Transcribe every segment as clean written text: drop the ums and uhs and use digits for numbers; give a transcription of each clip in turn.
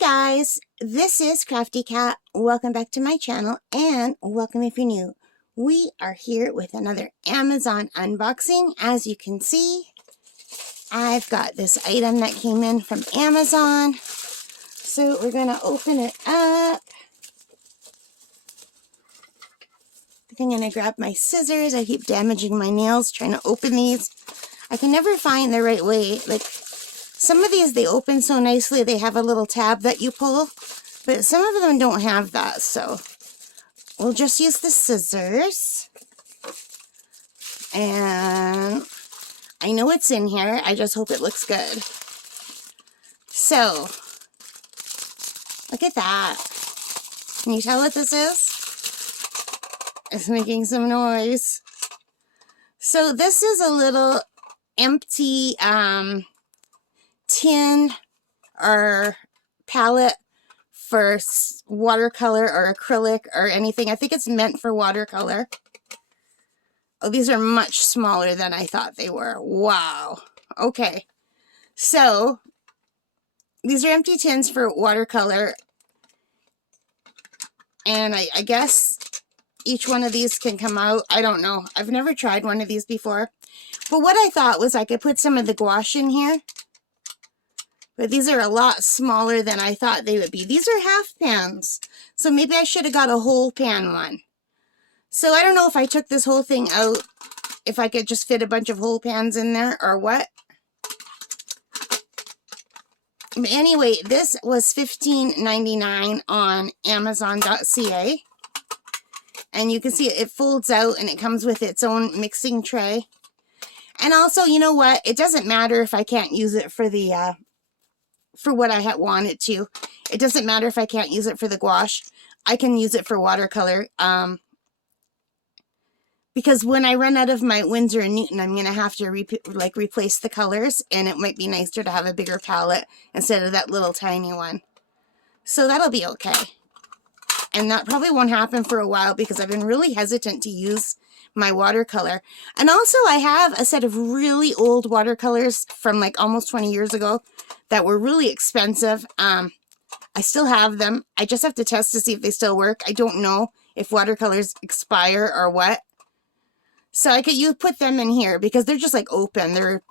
Guys, this is Crafty Cat. Welcome back to my channel and welcome if you're new. We are here with another Amazon unboxing. As you can see, I've got this item that came in from Amazon. So we're going to open it up. I think I'm going to grab my scissors. I keep damaging my nails trying to open these. I can never find the right way. Like, some of these, they open so nicely, they have a little tab that you pull, but some of them don't have that, so we'll just use the scissors. And I know it's in here, I just hope it looks good. So, look at that. Can you tell what this is? It's making some noise. So this is a little empty, tin or palette for watercolor or acrylic or anything. I think it's meant for watercolor. Oh, these are much smaller than I thought they were. Wow. Okay. So, these are empty tins for watercolor. And I guess each one of these can come out. I don't know. I've never tried one of these before. But what I thought was I could put some of the gouache in here. But these are a lot smaller than I thought they would be. These are half pans. So maybe I should have got a whole pan one. So I don't know if I took this whole thing out, if I could just fit a bunch of whole pans in there or what. But anyway, this was $15.99 on Amazon.ca. And you can see it folds out and it comes with its own mixing tray. And also, you know what? It doesn't matter if I can't use it for the for what I want it to. It doesn't matter if I can't use it for the gouache. I can use it for watercolor. Because when I run out of my Winsor & Newton, I'm going to have to replace the colors. And it might be nicer to have a bigger palette instead of that little tiny one. So that'll be okay. And that probably won't happen for a while because I've been really hesitant to use my watercolor. And also I have a set of really old watercolors from like almost 20 years ago that were really expensive. I still have them. I just have to test to see if they still work. I don't know if watercolors expire or what. So you put them in here because they're just like open. They're,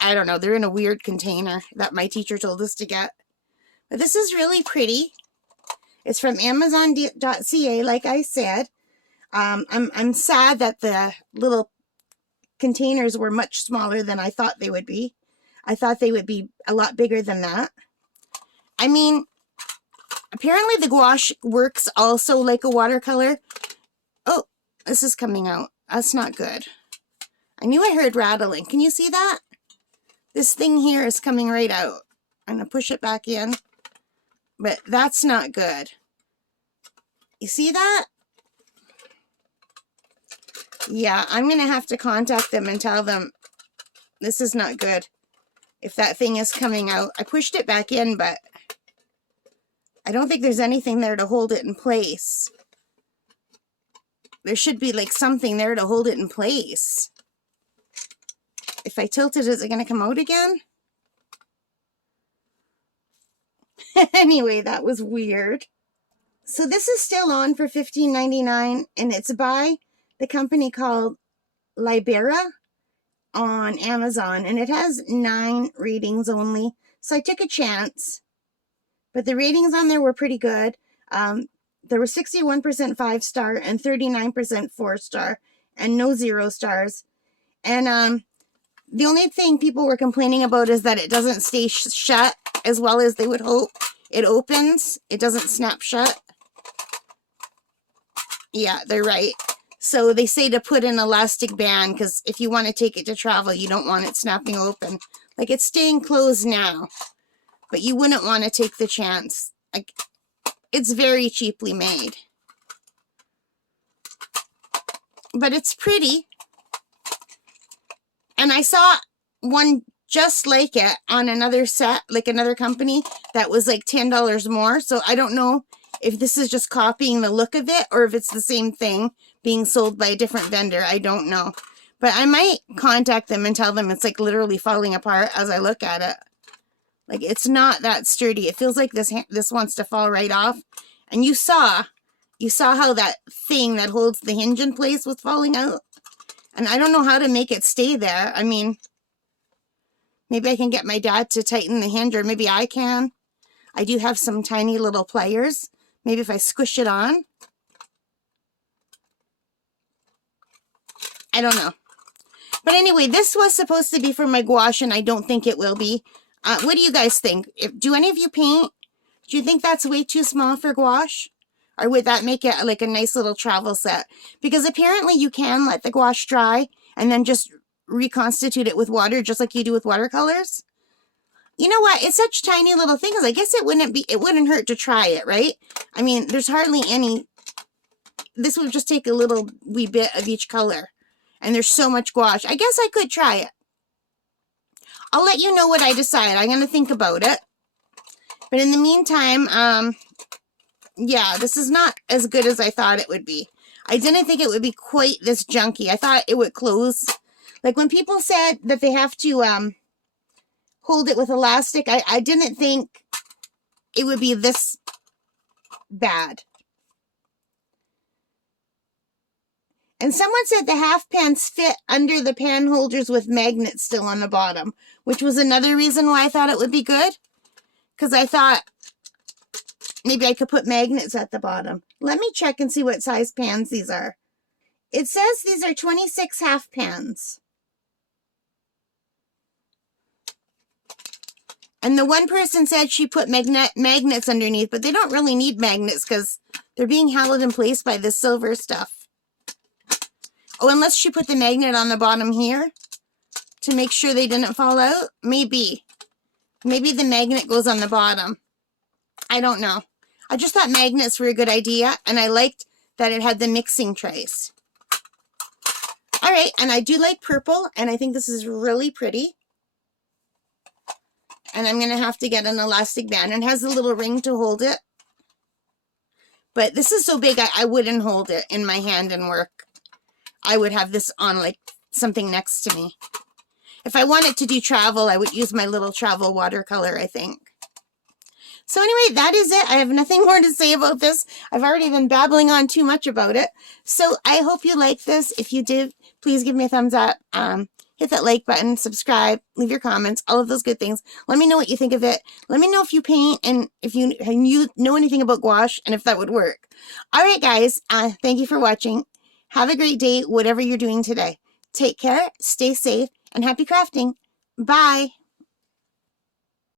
I don't know, they're in a weird container that my teacher told us to get. But this is really pretty. It's from Amazon.ca, like I said. I'm sad that the little containers were much smaller than I thought they would be. I thought they would be a lot bigger than that. I mean, apparently the gouache works also like a watercolor. Oh, this is coming out. That's not good. I knew I heard rattling. Can you see that? This thing here is coming right out. I'm going to push it back in. But that's not good. You see that? Yeah, I'm going to have to contact them and tell them this is not good. If that thing is coming out. I pushed it back in, but I don't think there's anything there to hold it in place. There should be like something there to hold it in place. If I tilt it, is it going to come out again? Anyway, that was weird. So this is still on for $15.99 and it's by the company called Libera on Amazon, and it has 9 ratings only. So I took a chance, but the ratings on there were pretty good. There were 61% 5-star and 39% 4-star and no 0 stars. And the only thing people were complaining about is that it doesn't stay shut as well as they would hope. It opens, it doesn't snap shut. Yeah, they're right. So they say to put an elastic band because if you want to take it to travel, you don't want it snapping open. Like, it's staying closed now, but you wouldn't want to take the chance. Like, it's very cheaply made. But it's pretty. And I saw one just like it on another set, like another company, that was like $10 more. So I don't know if this is just copying the look of it or if it's the same thing being sold by a different vendor. I don't know. But I might contact them and tell them it's like literally falling apart as I look at it. Like, it's not that sturdy. It feels like this wants to fall right off. And you saw how that thing that holds the hinge in place was falling out. And I don't know how to make it stay there. I mean, maybe I can get my dad to tighten the hinge, or maybe I can. I do have some tiny little pliers. Maybe if I squish it on. I don't know. But anyway, this was supposed to be for my gouache, and I don't think it will be. What do you guys think? Do any of you paint? Do you think that's way too small for gouache? Or would that make it like a nice little travel set? Because apparently you can let the gouache dry and then just reconstitute it with water, just like you do with watercolors. You know what? It's such tiny little things. I guess it wouldn't hurt to try it, right? I mean, there's hardly any. This would just take a little wee bit of each color. And there's so much gouache. I guess I could try it. I'll let you know what I decide. I'm going to think about it. But in the meantime, yeah, this is not as good as I thought it would be. I didn't think it would be quite this junky. I thought it would close. Like when people said that they have to hold it with elastic, I didn't think it would be this bad. And someone said the half pans fit under the pan holders with magnets still on the bottom, which was another reason why I thought it would be good. Because I thought maybe I could put magnets at the bottom. Let me check and see what size pans these are. It says these are 26 half pans. And the one person said she put magnets underneath, but they don't really need magnets because they're being held in place by this silver stuff. Oh, unless she put the magnet on the bottom here to make sure they didn't fall out. Maybe. Maybe the magnet goes on the bottom. I don't know. I just thought magnets were a good idea, and I liked that it had the mixing trays. All right, and I do like purple, and I think this is really pretty. And I'm going to have to get an elastic band. And it has a little ring to hold it. But this is so big, I wouldn't hold it in my hand and work. I would have this on like something next to me. If I wanted to do travel, I would use my little travel watercolor, I think. So anyway, that is it. I have nothing more to say about this. I've already been babbling on too much about it. So I hope you like this. If you did, please give me a thumbs up. Hit that like button, subscribe, leave your comments, all of those good things. Let me know what you think of it. Let me know if you paint and if you know anything about gouache and if that would work. All right, guys. Thank you for watching. Have a great day, whatever you're doing today. Take care, stay safe, and happy crafting. Bye.